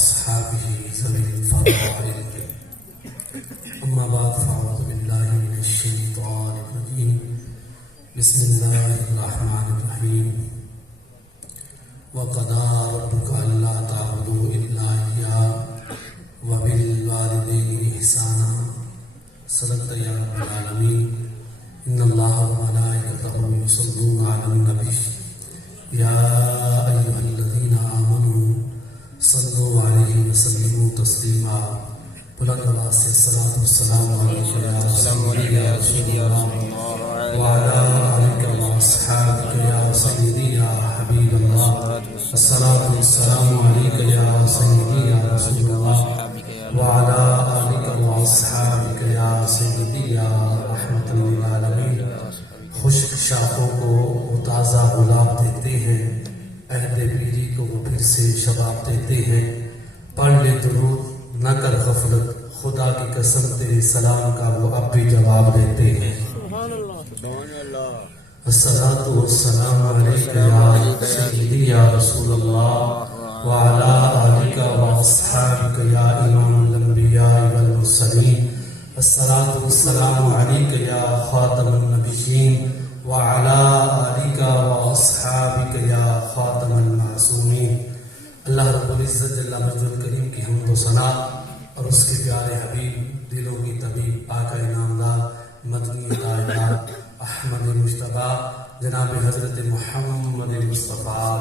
وأصحابه ذوي الفضائل. أما بعد فأعوذ بالله من الشيطان الرجيم. بسم الله الرحمن الرحيم. وقضى ربك ألا تعبدوا إلا إياه وبالوالدين إحسانا. صدقت يا رب العالمين. إن الله وملائكته يصلون على النبي يا أيها الذين آمنوا صلوا عليه وسلموا تسليما. بلند آواز سے الصلاۃ والسلام علیک یا سیدی یا رسول اللہ وعلی آلک واصحابک یا سیدی یا حبیب اللہ. الصلاۃ والسلام علیک یا سیدی یا رسول اللہ وعلی آلک واصحابک یا سیدی یا رحمت للعالمین. خشک شاخوں کو وہ تازہ گلاب دیتے ہیں، عہد پیری کو وہ پھر سے شباب دیتے ہیں. پڑھ لے درود نہ کر غفلت، خدا کی قسم تیرے سلام کا وہ اب بھی جواب دیتے ہیں. الصلاۃ والسلام علیک یا سیدی یا رسول اللہ وعلی آلک واصحابک یا امام الانبیاء والمرسلین. الصلاۃ والسلام علیک یا خاتم النبیین وعلی آلک واصحابک یا خاتم المعصومین. اللہ رب العزت جل مجدہ الکریم کی حمد و ثنا اور اس کے پیارے حبیب دلوں کی طبیب پاک انعامدار مدنی دائدار احمد مجتبیٰ جناب حضرت محمد مصطفیٰ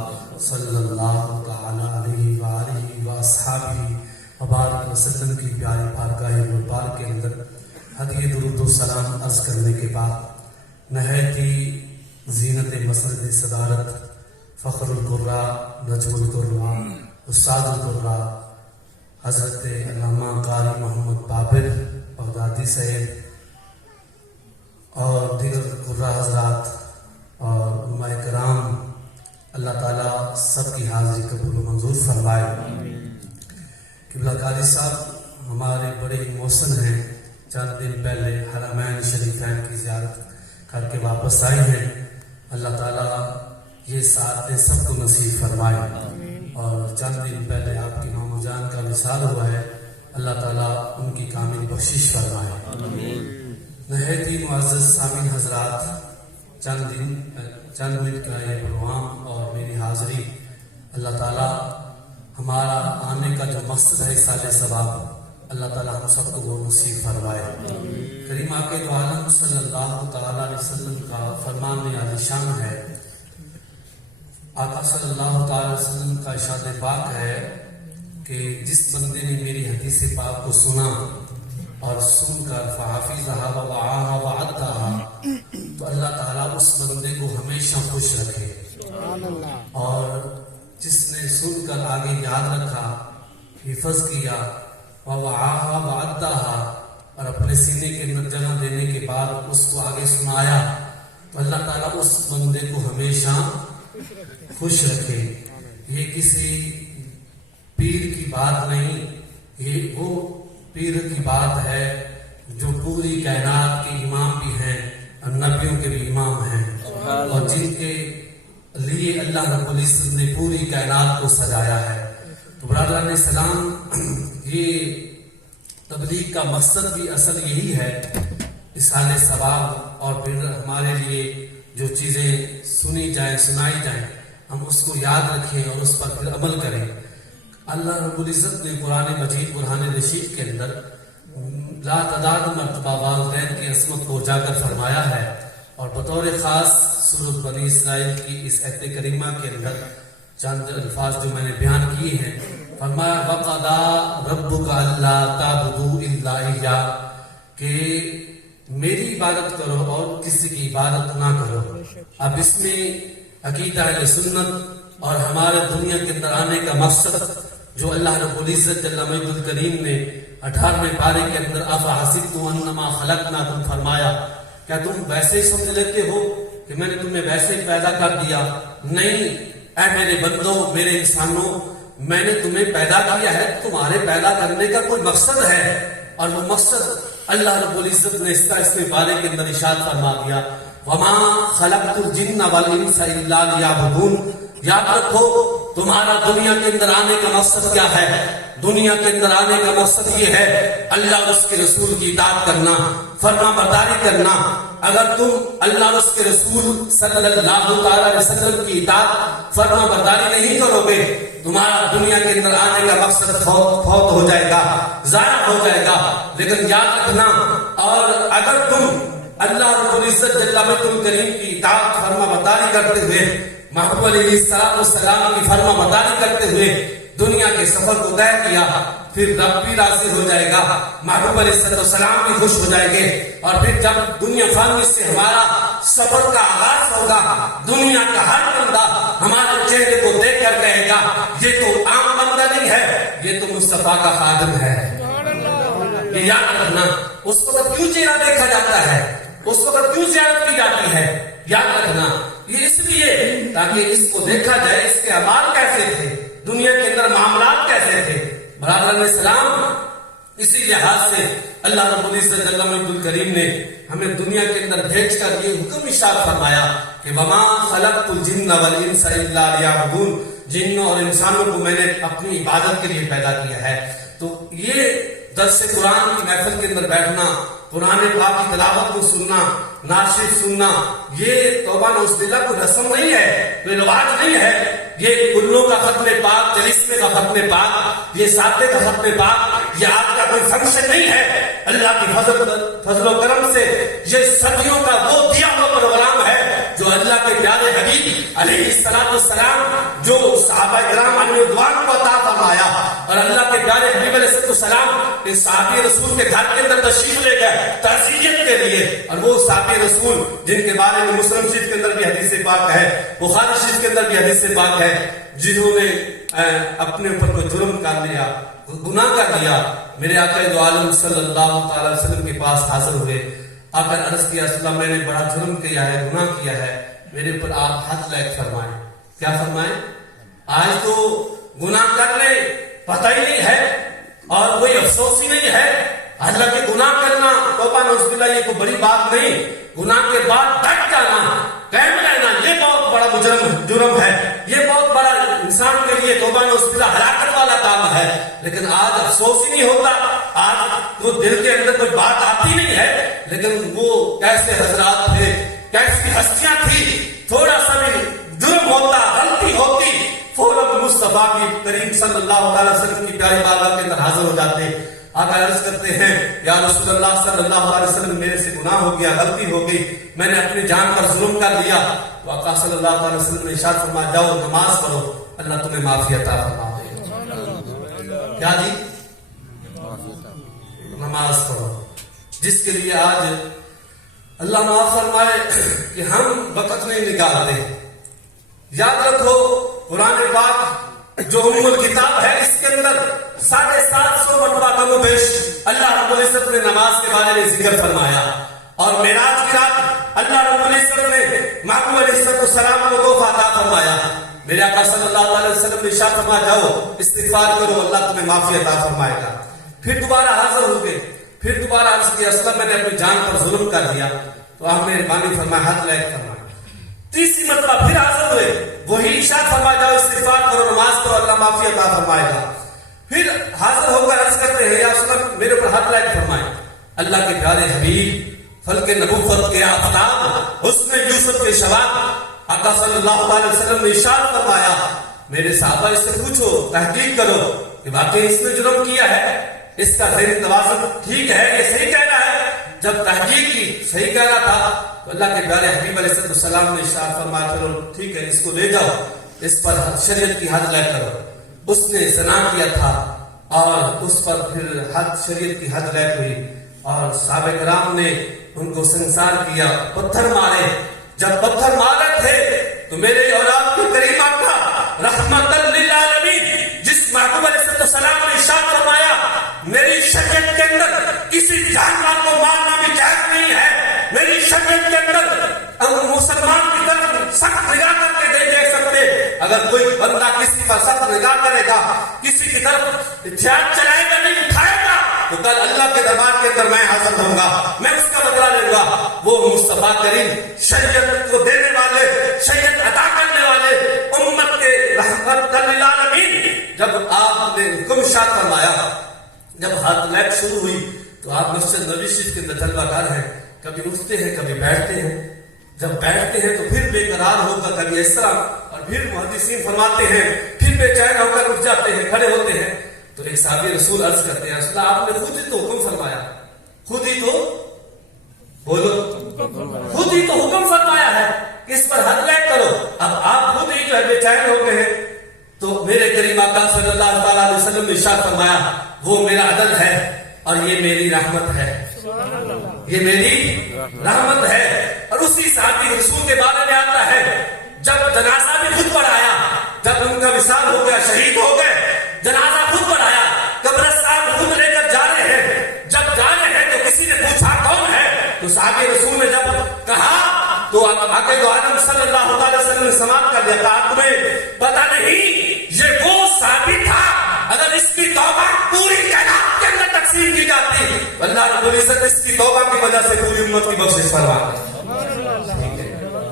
صلی اللہ تعالی علیہ وآلہ واصحابہ وبارک وسلم کی پیاری بارگاہ مبارک کے اندر ہدیہ درود و سلام عرض کرنے کے بعد نہایت ہی زینت مسند صدارت فخر القراء نجم القراء استاد القراء حضرت علامہ قاری محمد بابر بغدادی صاحب اور دیگر قراء حضرات اور علماء کرام، اللہ تعالیٰ سب کی حاضری قبول و منظور فرمائے. قبلہ قاری صاحب ہمارے بڑے ہی محسن ہیں، چند دن پہلے حرمین شریفین کی زیارت کر کے واپس آئے ہیں. اللہ تعالیٰ یہ ساتھ سب کو نصیب فرمائے. اور چند دن پہلے آپ کی مامو جان کا وصال ہوا ہے، اللہ تعالیٰ ان کی کامل بخشش فرمائے. نہایت ہی معزز سامعین حضرات، چند منٹ کا یہ پروگرام اور میری حاضری، اللہ تعالیٰ ہمارا آنے کا جو مقصد ہے سال ثواب، اللہ تعالیٰ ہم سب کو وہ نصیب فرمائے. کریم آقا دو عالم صلی اللہ تعالیٰ علیہ وسلم کا فرمان عالی شان ہے. آقا صلی اللہ تعالیٰ علیہ وسلم کا ارشاد پاک ہے کہ جس بندے نے میری حدیث پاک کو سنا اور سن کر فحافظھا ووعاھا وعدھا، تو اللہ تعالیٰ اس بندے کو ہمیشہ خوش رکھے. اور جس نے سن کر آگے یاد رکھا، حفظ کیا، ووعاھا وعدھا، اور اپنے سینے کے اندر جگہ دینے کے بعد اس کو آگے سنایا، تو اللہ تعالیٰ اس بندے کو ہمیشہ خوش رکھے. یہ کسی پیر کی بات نہیں، یہ وہ پیر کی بات ہے جو پوری کائنات کے امام بھی ہیں اور نبیوں کے بھی امام ہیں، اور جن کے لیے اللہ رب العزت نے پوری کائنات کو سجایا ہے. تو برادران اسلام، یہ تبلیغ کا مقصد بھی اصل یہی ہے، اصحال ثواب، اور پھر ہمارے لیے جو چیزیں سنی جائیں سنائی جائیں ہم اس کو یاد رکھیں اور اس پر پھر عمل کریں. اللہ رب العزت نے قرآن مجید برہان رشید کے اندر لا تعداد مرتبہ والدین کی عصمت کو اجاگر فرمایا ہے، اور بطور خاص سورۃ بنی اسرائیل کی اس آیت کریمہ کے اندر چند الفاظ جو میں نے بیان کیے ہیں. فرمایا وَقَضَىٰ رَبُّكَ أَلَّا تَعْبُدُوا إِلَّا إِيَّاهُ، کہ میری عبادت کرو اور کسی کی عبادت نہ کرو. اب اس میں عقیدہ اہل سنت اور ہمارے دنیا کے اندر آنے کا مقصد جو اللہ رب العزت جل مجدہ الکریم نے 18ویں پارے کے اندر افحسبتم انما خلقناکم فرمایا، کیا تم ویسے ہی سمجھ لیتے ہو کہ میں نے تمہیں ویسے ہی پیدا کر دیا؟ نہیں، اے میرے بندوں، میرے انسانوں، میں نے تمہیں پیدا کیا ہے، تمہارے پیدا کرنے کا کوئی مقصد ہے، اور وہ مقصد اللہ رب العزت نے اس میں پارے کے اندر ارشاد فرما دیا وَمَا خَلَقْتُ الْجِنَّ وَالْإِنسَ إِلَّا لِيَعْبُدُونِ. یاد رکھو تمہارا دنیا کے اندر آنے کا مقصد کیا ہے؟ دنیا کے اندر آنے کا مقصد یہ ہے اللہ اور اس کے رسول کی اطاعت کرنا، فرما برداری کرنا۔ اگر تم اللہ اور اس کے رسول صلی اللہ تعالی علیہ وسلم کی اطاعت فرما برداری نہیں کرو گے، تمہارا دنیا کے اندر آنے کا مقصد فوت ہو جائے گا، ضائع ہو جائے گا۔ لیکن یاد رکھنا، اور اگر تم اللہ رب العزت جل مجدہ کریم کی اطاعت فرما برداری کرتے ہوئے، محبوب علیہ السلام کی فرما برداری کرتے ہوئے دنیا کے سفر کو طے کیا، پھر رب بھی راضی ہو جائے گا، محبوب علیہ السلام بھی خوش ہو جائیں گے، اور پھر جب دنیا فانی سے ہمارا سفر کا آغاز ہوگا، دنیا کا ہر بندہ ہمارے چہرے کو دیکھ کر کہے گا یہ تو عام بندہ نہیں ہے، یہ تو مصطفیٰ کا خادم ہے۔ یہ یاد رکھنا، اس وقت کیوں چہرہ دیکھا جاتا ہے، اس وقت کیوں زیارت کی جاتی ہے، یاد رکھنا یہ اس لیے تاکہ اس کو دیکھا جائے اس کے اعمال کیسے تھے، دنیا کے اندر معاملات کیسے تھے۔ برادران اسلام، اسی لحاظ سے اللہ رب العزت جل مجدہ کریم نے ہمیں دنیا کے اندر بھیج کر یہ حکم ارشاد فرمایا کہ وما خلقت الجن والانس الا لیعبدون، جنوں اور انسانوں کو میں نے اپنی عبادت کے لیے پیدا کیا ہے۔ تو یہ درس قرآن کی محفل کے اندر بیٹھنا، قرآن پاک کی تلاوت کو سننا، ناشد سننا، یہ توبہ نعوذ باللہ کوئی رسم نہیں ہے، کوئی رواج نہیں ہے، یہ کلوں کا ختم پاک، جلسمے کا ختم پاک، یہ سادے کا ختم پاک، یہ آپ کا کوئی فنکشن نہیں ہے۔ اللہ کی فضل و کرم سے یہ صدیوں کا وہ دیا ہوا پروگرام ہے جو اللہ کے پیارے حبیب علیہ السلام جو صحابہ کرام علیہ رضوان کو عطا فرمایا، اور اللہ کے پیارے حبیب علیہ السلام کے صحابی رسول کے گھر کے اندر تشریف لے گئے تعزیت کے لیے، اور وہ صحابی رسول جن کے بارے میں مسلم شریف کے اندر بھی حدیث پاک ہے، بخاری شریف کے اندر بھی حدیث پاک ہے، جنہوں نے اپنے اوپر کوئی جرم کر لیا، گناہ کر لیا، میرے آقا دو عالم صلی اللہ تعالی علیہ وسلم کے پاس حاضر ہوئے، آ کر عرض کیا رسول اللہ میں نے بڑا جرم کیا ہے، گناہ کیا ہے، میرے اوپر آپ حد لائق فرمائیں۔ کیا فرمائیں؟ آج تو گناہ کر لے پتہ ہی نہیں ہے اور کوئی افسوس ہی نہیں ہے، اللہ کے گناہ کرنا توبہ نعوذ باللہ یہ کوئی بڑی بات نہیں، گناہ کے بعد ڈٹ جانا، قائم رہنا، یہ بہت بڑا جرم ہے، یہ بہت بڑا انسان کے لیے توبہ نعوذ باللہ ہلاکت والا کام ہے۔ لیکن آج افسوس ہی نہیں ہوتا، آج وہ دل کے اندر کوئی بات آتی نہیں ہے، لیکن وہ کیسے حضرات تھے، کیسی ہستیاں تھی، تھوڑا سا بھی جرم ہوتا، غلطی ہوتی، فوراً مصطفیٰ کی کریم صلی اللہ علیہ وسلم کی پیاری بارگاہ کے اندر حاضر ہو جاتے، آقا عرض کرتے ہیں یا رسول اللہ صلی اللہ علیہ وسلم میرے سے گناہ ہو گیا، غلطی ہو گئی، میں نے اپنی جان پر ظلم کر لیا۔ تو آقا صلی اللہ علیہ وسلم نے ارشاد فرمایا جاؤ نماز پڑھو، اللہ تمہیں معافی عطا فرما دے گا۔ کیا جی؟ نماز پڑھو، جس کے لیے آج اللہ معاف فرمائے کہ ہم وقت نہیں نکالتے۔ یاد رکھو قرآن پاک جو ام الکتاب ہے اس کے اندر 750 مرتبہ کم و بیش اللہ رب العزت نے نماز کے بارے میں ذکر فرمایا، اور معراج کی رات اللہ رب العزت نے محبوب علیہ السلام کو تحفہ عطا فرمایا۔ میرے آقا صلی اللہ علیہ وسلم نے ارشاد فرمایا جاؤ استغفار کرو، اللہ تمہیں معافی عطا فرمائے گا۔ پھر دوبارہ حاضر ہو گئے، پھر دوبارہ عرض کیا اصلا میں نے اپنی جان پر ظلم کر دیا، تو آپ نے مہربانی فرمایا حد لائق فرمایا۔ تیسری مرتبہ پھر حاضر ہوئے، وہی ارشاد فرمایا جاؤ استغفار کرو، نماز کرو، اللہ معافی عطا فرمائے گا۔ پھر حاضر ہو کر عرض کرتے ہیں یا رسول اللہ میرے اوپر حد لائق فرمائے۔ اللہ کے پیارے حبیب فلک نبوت کے آفتاب حسن یوسف کے شباب آقا صلی اللہ علیہ وسلم نے ارشاد فرمایا میرے صحابہ اس سے پوچھو، تحقیق کرو کہ واقعی اس نے جرم کیا ہے، اس کا ذہنی توازن ٹھیک ہے، یہ صحیح کہہ رہا ہے۔ جب تحقیق کی صحیح کہہ رہا تھا تو اللہ کے پیارے حبیب علیہ السلام نے ارشاد فرمایا چلو ٹھیک ہے اس کو لے جاؤ، اس پر شریعت کی حد لائق کرو۔ اس نے زنا کیا تھا اور اس پر پھر حد شریعت کی حد لائق ہوئی، اور صحابہ کرام نے ان کو سنسار کیا، پتھر مارے۔ جب پتھر مارے تھے تو میرے اولاد کی کریم آقا رحمت للعالمین جس محبوب علیہ السلام نے ارشاد فرمایا میری شریعت کے اندر کسی جانور کو مارنا بھی جائز نہیں ہے، میری شریعت کے اندر مسلمان کی طرف سخت نگاہ کر کے نہیں دیکھ سکتے، اگر کوئی بندہ کسی پر سخت نگاہ کرے گا، کسی کی طرف ہتھیار چلائے گا، نہیں اٹھائے گا، تو کل اللہ کے دربار کے اندر میں حاضر ہوں گا، میں اس کا بدلہ لوں گا۔ وہ مصطفیٰ کریم شریعت کو دینے والے، شریعت عطا کرنے والے، امت کے رحمتا للعالمین، جب آپ نے حکم شاہ فرمایا، جب ہاتھ شروع ہوئی تو آپ مسجد نبوی شریف کے اندر جلوہ گر ہیں، کبھی اٹھتے ہیں کبھی بیٹھتے ہیں، جب بیٹھتے ہیں تو پھر بے قرار ہو کر کبھی اس طرح، اور پھر محدثین فرماتے ہیں پھر بے چین ہو کر اٹھ جاتے ہیں، کھڑے ہوتے ہیں۔ تو ایک صحابی رسول عرض کرتے ہیں رسول اللہ آپ نے خود ہی تو حکم فرمایا، خود ہی تو بولو، خود ہی تو حکم فرمایا ہے کہ اس پر حد بیک کرو، اب آپ خود ہی جو ہے بے چین ہو گئے ہیں۔ تو میرے کریم آقا صلی اللہ تعالیٰ علیہ وسلم نے ارشاد فرمایا وہ میرا عدل ہے اور یہ میری رحمت ہے، یہ میری رحمت ہے۔ اور اسی صحابی رسول کے بارے میں آتا ہے جب جنازہ بھی خود پڑھایا، جب ان کا وصال ہو گیا، شہید ہو گئے، جنازہ خود پڑھایا، قبرستان خود لے کر جا رہے ہیں، جب جا رہے ہیں تو کسی نے پوچھا کون ہے، تو صحابی رسول نے جب کہا تو آقا دو عالم صلی اللہ علیہ وسلم نے سماعت کر لیا، کہا تمہیں پتہ نہیں یہ وہ صحابی تھا اگر اس کی توبہ پوری کائنات کے اندر تقسیم کی جاتی اللہ رب العزت اس کی توبہ کی وجہ سے پوری امت کی بخشش فرما دے۔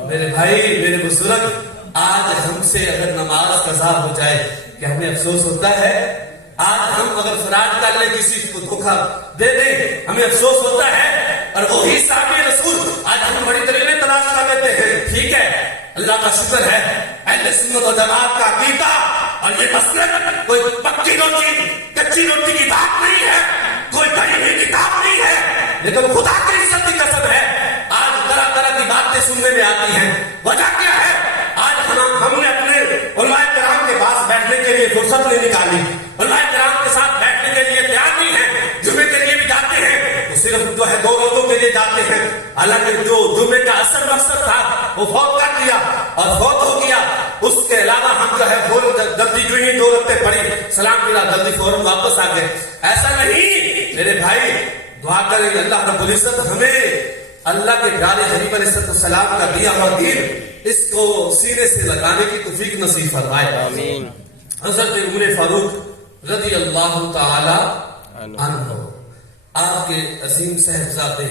میرے بھائی میرے بزرگ، آج ہم سے اگر نماز قضا ہو جائے کہ ہمیں افسوس ہوتا ہے؟ آج ہم اگر فراڈ کر لیں، کسی کو دھوکہ دے دیں، ہمیں افسوس ہوتا ہے؟ اور وہی صحابی رسول آج ہم بڑی دلیلیں تلاش کر لیتے ہیں، ٹھیک ہے اللہ کا شکر ہے اہل سنت و جماعت کا عقیدہ اور یہ مسئلہ کوئی پکی روٹی کچی روٹی کی بات نہیں ہے، کوئی بڑی ہوئی کتاب نہیں ہے، لیکن خدا کی عزت کی قسم ہے آج طرح طرح کی باتیں سننے میں آتی ہیں۔ وجہ کیا ہے؟ آج ہم نے اپنے علماء کرام کے پاس بیٹھنے کے لیے فرصت نہیں نکالی، علماء کرام کے ساتھ بیٹھنے کے لیے تیار نہیں ہے، جمعے کے لیے بھی جاتے ہیں تو صرف جو ہے 2 روزوں کے لیے جاتے ہیں، حالانکہ جو جمعے کا اصل مقصد تھا وہ فوت کر دیا اور فوت ہو گیا، اس کے علاوہ ہم جو ہے جلدی جو ہی 2 رکعتیں پڑھی، سلام ملا، جلدی فوراً واپس آ گئے۔ ایسا نہیں میرے بھائی، دعا کریں اللہ رب العزت ہمیں اللہ کے پیارے حبیب علیہ السلام کا دیا ہوا دین اس کو سینے سے لگانے کی توفیق نصیب فرمائے، آمین۔ حضرت عمر فاروق رضی اللہ تعالی عنہ، آپ کے عظیم صاحبزادے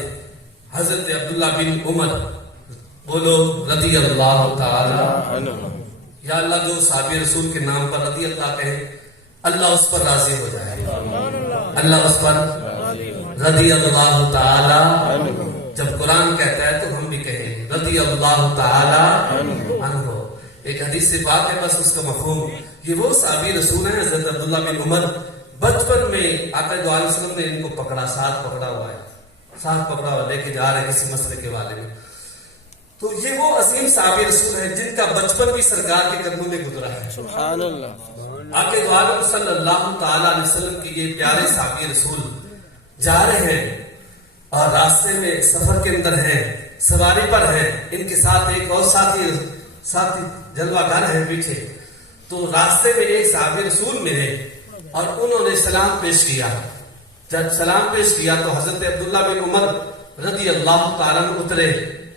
حضرت عبداللہ بن عمر، بولو رضی اللہ تعالی عنہ۔ یا اللہ جو صحابی رسول کے نام پر رضی اللہ کہے اللہ اس پر راضی ہو جائے، اللہ اس پر رضی اللہ تعالی عنہ۔ جب قرآن کہتا ہے تو ہم بھی کہیں رضی اللہ تعالی عنہ۔ ایک حدیث سے بات ہے بس اس کا مفہوم، یہ وہ صحابی رسول ہیں حضرت عبداللہ بن عمر، بچپن میں آقا دو عالم وسلم نے ان کو پکڑا، ساتھ پکڑا ہوا ہے، ساتھ پکڑا ہوا لے کے جا رہے ہیں کسی مسئلے کے بارے میں، تو یہ وہ عظیم صحابی رسول ہیں جن کا بچپن بھی سرکار کے قدموں میں گزرا ہے، سبحان اللہ۔ آقا دو عالم صلی اللہ تعالی علیہ وسلم کی یہ پیارے صحابی رسول جا رہے ہیں اور راستے میں سفر کے اندر ہیں، سواری پر ہیں، ان کے ساتھ ایک اور ساتھی جلوہ گر ہے پیچھے، تو راستے میں ایک صحابی رسول ملے اور انہوں نے سلام پیش کیا، جب سلام پیش کیا تو حضرت عبداللہ بن عمر رضی اللہ تعالیٰ عنہ اترے،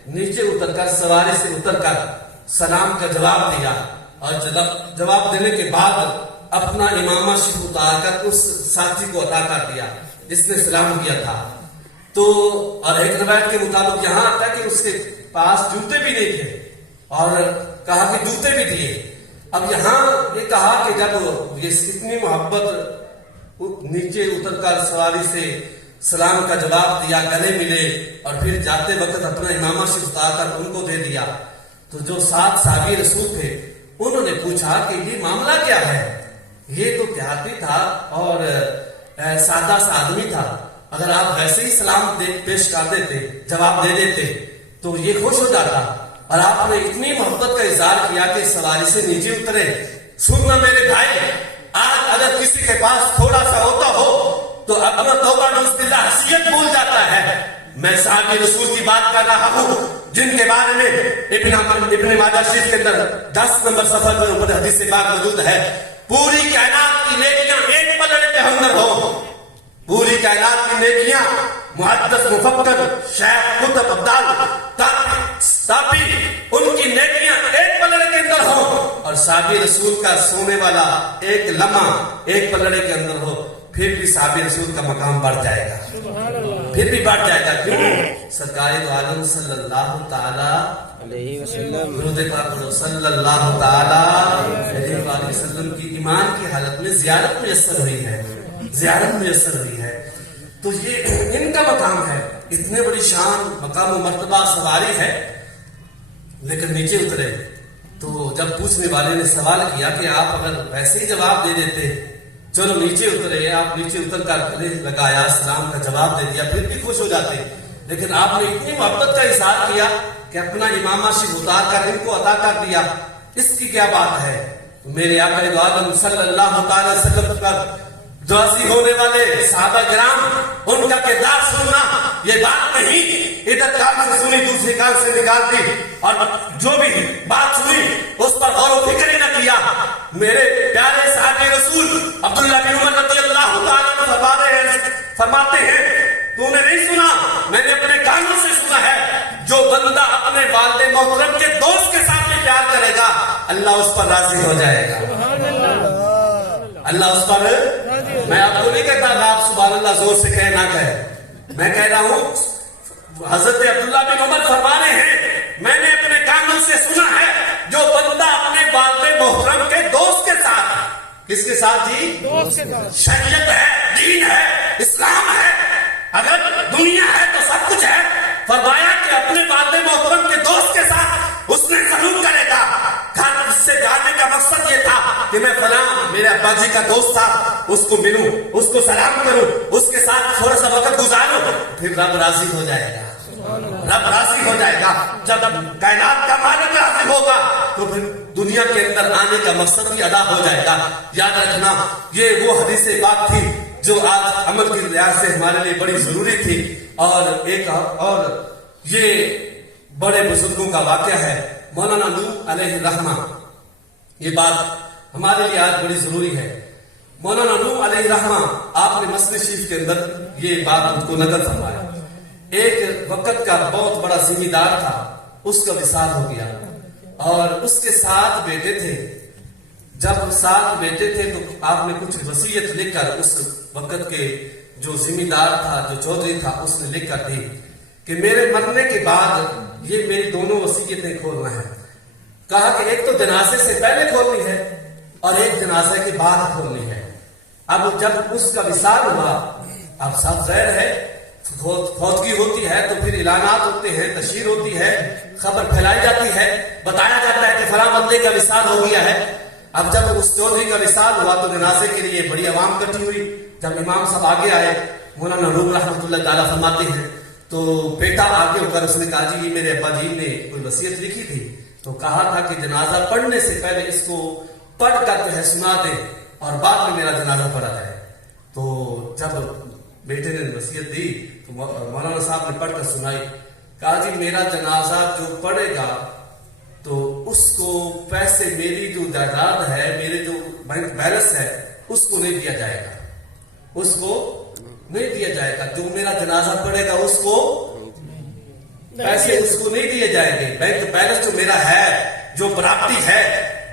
نیچے اتر کر سواری سے اتر کر سلام کا جواب دیا، اور جواب دینے کے بعد اپنا امامہ شریف اتار کر اس ساتھی کو عطا کر دیا جس نے سلام کیا تھا۔ تو اور ایک روایت کے مطابق یہاں آتا ہے کہ اس کے پاس جوتے بھی نہیں تھے اور کہا کہ جوتے بھی دیے۔ اب یہاں یہ کہا کہ جب یہ اتنی محبت نیچے اتر کر سواری سے سلام کا جواب دیا، گلے ملے اور پھر جاتے وقت اپنا امامہ شریف اتار کر ان کو دے دیا، تو جو 7 صحابی رسول تھے انہوں نے پوچھا کہ یہ معاملہ کیا ہے؟ یہ تو دیہاتی تھا اور سادہ سا آدمی تھا، اگر آپ ویسے ہی سلام پیش کر دیتے، جواب دے دیتے تو یہ خوش ہو جاتا، اور آپ نے اتنی محبت کا اظہار کیا کہ سواری سے نیچے اترے۔ سننا میرے بھائی، آج اگر کسی کے پاس تھوڑا سا ہوتا ہو تو اپنا توبہ نعوذ باللہ حیثیت بھول جاتا ہے۔ میں صحابی رسول کی بات کر رہا ہوں جن کے بارے میں ابن ماجہ شریف کے اندر 10 نمبر صفحہ پر اوپر حدیث سے بات موجود ہے، پوری کائنات کی نیکیاں ایک پلڑے پہ ہنگر ہو، پوری کائنات کی نیکیاں محدث مفکر شیخ قطب عبدال تاپی ان کی نیکیاں ایک پلڑے کے اندر ہو، اور صحابی رسول کا سونے والا ایک لمحہ ایک پلڑے کے اندر ہو، پھر بھی صحابی رسول کا مقام بڑھ جائے گا، پھر بھی بڑھ جائے گا۔ کیوں؟ سرکار دو عالم صلی اللہ تعالی علیہ وسلم درود پاک صلی اللہ تعالی علیہ وآلہ وسلم کی ایمان کی حالت میں زیارت میسر ہوئی ہے، زیارت میسر ہوئی ہے. تو یہ ان کا مقام ہے، اتنے بڑی شان مقام و مرتبہ سواری ہے. لیکن نیچے اترے تو جب پوچھنے والے نے سوال کیا کہ آپ اگر ویسے ہی جواب دے دیتے، چلو نیچے اترے، آپ نیچے اتر کر گلے لگایا، سلام کا جواب دے دیا، پھر بھی خوش ہو جاتے. لیکن آپ نے اتنی محبت کا اظہار کیا کہ اپنا امامہ شریف اتار کر ان کو عطا کر دیا. اس کی کیا بات ہے؟ میرے آقا دو عالم صلی اللہ تعالی وسلم پر راضی ہونے والے صحابہ کرام، ان کا کردار سننا یہ بات نہیں ادھر کان سے سنی دوسری کان سے نکال دی اور جو بھی بات سنی اس پر غور و فکر نہ کیا. میرے پیارے صحابی رسول عبداللہ بن عمر رضی اللہ تعالیٰ فرماتے ہیں تو نے نہیں سنا، میں نے اپنے کانوں سے سنا ہے، جو بندہ اپنے والد محترم کے دوست کے ساتھ بھی پیار کرے گا اللہ اس پر راضی ہو جائے گا. اللہ اس پر، میں آپ کو نہیں کہتا آپ سبحان اللہ زور سے کہے نہ کہے، میں کہہ رہا ہوں حضرت عبداللہ بن عمر فرما رہے ہیں میں نے اپنے کانوں سے سنا ہے جو بندہ اپنے والد محترم کے دوست کے ساتھ، کس کے ساتھ جی؟ دوست کے ساتھ. شریعت ہے، دین ہے، اسلام ہے، اگر دنیا ہے تو سب کچھ ہے. فرمایا کہ اپنے والد محترم کے دوست کے ساتھ اس نے سلوک کرے گا. اس سے جانے کا مقصد یہ تھا کہ میں فلاں میرے ابا جی کا دوست تھا، اس کو ملوں، اس کو سلام کروں، اس کے ساتھ تھوڑا سا وقت گزاروں، پھر رب راضی ہو جائے گا. رب راضی ہو جائے گا. جب کائنات کا مالک راضی ہوگا تو پھر دنیا کے اندر آنے کا مقصد بھی ادا ہو جائے گا. یاد رکھنا یہ وہ حدیث پاک تھی جو آج عمل کی لحاظ سے ہمارے لیے بڑی ضروری تھی. اور یہ بڑے بزرگوں کا واقعہ ہے. مولانا نور علیہ الرحمہ، یہ بات ہمارے لیے آج بڑی ضروری ہے. مولانا نور علیہ الرحمہ آپ نے مسجد شریف کے اندر یہ بات ان کو نقل فرمایا. ایک وقت کا بہت بڑا ذمہ دار تھا، اس کا وصال ہو گیا اور اس کے ساتھ بیٹے تھے. جب ساتھ بیٹے تھے تو آپ نے کچھ وصیت لکھ کر اس وقت کے جو ذمہ دار تھا، جو چودھری تھا، اس نے لکھ کر دی کہ میرے مرنے کے بعد یہ میری دونوں وصیتیں کھولنا ہے. کہا کہ ایک تو جنازے سے پہلے کھولنی ہے اور ایک جنازے کے بعد کھولنی ہے. اب جب اس کا وصال ہوا، اب سب ظاہر ہے فوتگی ہوتی ہے تو پھر اعلانات ہوتے ہیں، تشہیر ہوتی ہے، خبر پھیلائی جاتی ہے، بتایا جاتا ہے کہ فلاں بندے کا وصال ہو گیا ہے. اب جب اس چودھری کا وصال ہوا تو جنازے کے لیے بڑی عوام اکٹھی ہوئی. جب امام صاحب آگے آئے، مولانا روم رحمۃ اللہ تعالیٰ فرماتے ہیں تو بیٹا آگے ہو کر اس نے کہا جی میرے ابا جی نے کوئی وصیت لکھی تھی، تو کہا تھا کہ جنازہ پڑھنے سے پہلے اس کو پڑھ کر جو ہے سنا دے اور بعد میں میرا جنازہ پڑھا جائے. تو جب بیٹے نے وصیت دی تو مولانا صاحب نے پڑھ کر سنائی. کہا جی میرا جنازہ جو پڑھے گا تو اس کو پیسے، میری جو جائیداد ہے، میرے جو بینک بیلنس ہے، اس کو نہیں دیا جائے گا، اس کو نہیں دیا جائے گا. جو میرا جنازہ پڑے گا اس کو پیسے اس کو نہیں دیے جائیں گے. بینک بیلنس جو میرا ہے، جو پراپرٹی ہے،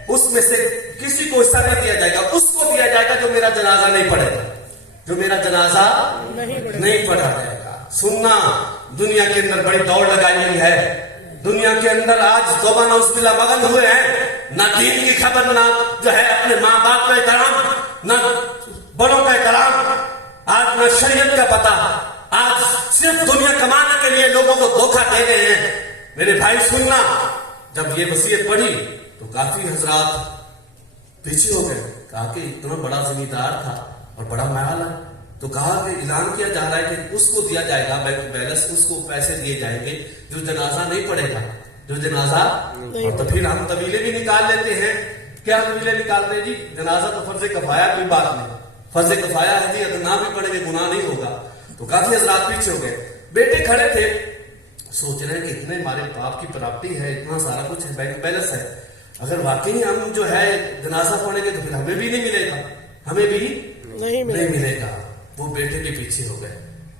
اس میں سے کسی کو حصہ نہیں دیا جائے گا، اس کو دیا جائے گا جو میرا جنازہ نہیں پڑے گا، جو میرا جنازہ نہیں پڑھا جائے گا. سننا دنیا کے اندر بڑی دوڑ لگائی ہوئی ہے. دنیا کے اندر آج توبہ نعوذ باللہ مگن ہوئے ہیں، نہ دین کی خبر، نہ جو ہے اپنے ماں باپ کا احترام، نہ بڑوں کا احترام، آج نہ شریعت کا پتہ. آج صرف دنیا کمانے کے لیے لوگوں کو دھوکہ دے رہے ہیں. میرے بھائی سننا، جب یہ وصیت پڑھی تو کافی حضرات پیچھے ہو گئے. کہا کہ اتنا بڑا ذمہ دار تھا اور بڑا محل ہے، تو کہا کہ اعلان کیا جا رہا ہے کہ اس کو دیا جائے گا بینک بیلنس، اس کو پیسے دیے جائیں گے جو جنازہ نہیں پڑے گا، جو جنازہ. اور تو پھر ہم طویلے بھی نکال لیتے ہیں. کیا طویلے نکالتے ہیں جی؟ جنازہ تو فرض کفایہ، کوئی بات نہیں، فرض کفایہ ہے جی، اگر نہ بھی پڑے گے گناہ نہیں ہوگا. تو کافی حضرات پیچھے ہو گئے. بیٹے کھڑے تھے سوچ رہے ہیں کہ اتنے ہمارے باپ کی پراپرٹی ہے، اتنا سارا کچھ ہے، بینک بیلنس ہے، اگر واقعی ہم جو ہے جنازہ پڑھیں گے تو پھر ہمیں بھی نہیں ملے گا، ہمیں بھی نہیں ملے گا. وہ بیٹے کے پیچھے ہو گئے.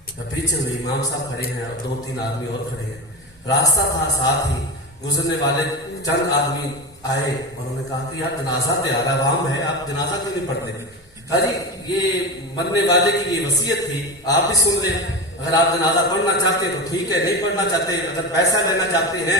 جب پیچھے ہوئے امام صاحب کھڑے ہیں اور 2-3 آدمی اور کھڑے ہیں. راستہ تھا، ساتھ ہی گزرنے والے چند آدمی آئے اور انہوں نے کہا کہ یار جنازہ تیار عوام ہے، آپ جنازہ کیوں نہیں پڑھتے؟ کہا جی یہ مرنے والے کی یہ وصیت تھی، آپ بھی سن لیں، اگر آپ جنازہ پڑھنا چاہتے ہیں تو ٹھیک ہے، نہیں پڑھنا چاہتے، اگر پیسہ لینا چاہتے ہیں